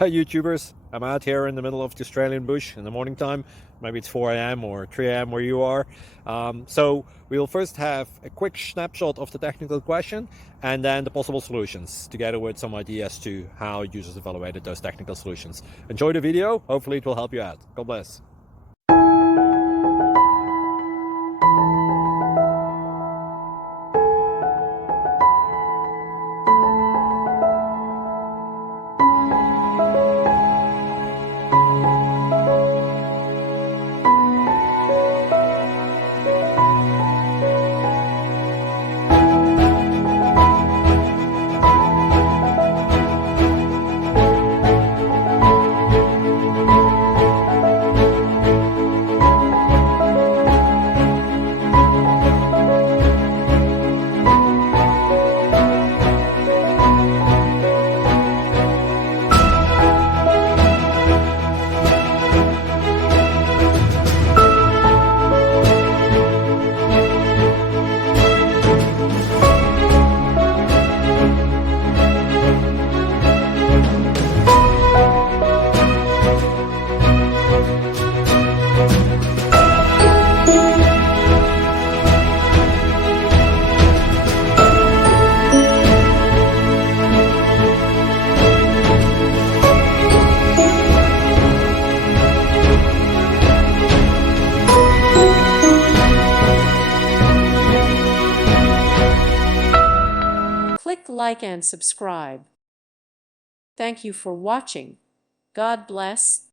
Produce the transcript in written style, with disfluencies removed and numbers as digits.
Hi YouTubers, I'm out here in the middle of the Australian bush in the morning time. Maybe it's 4 a.m. or 3 a.m. where you are. So we'll first have a quick snapshot of the technical question and then the possible solutions, together with some ideas to how users evaluated those technical solutions. Enjoy the video, hopefully it will help you out. God bless. Click like and subscribe. Thank you for watching. God bless.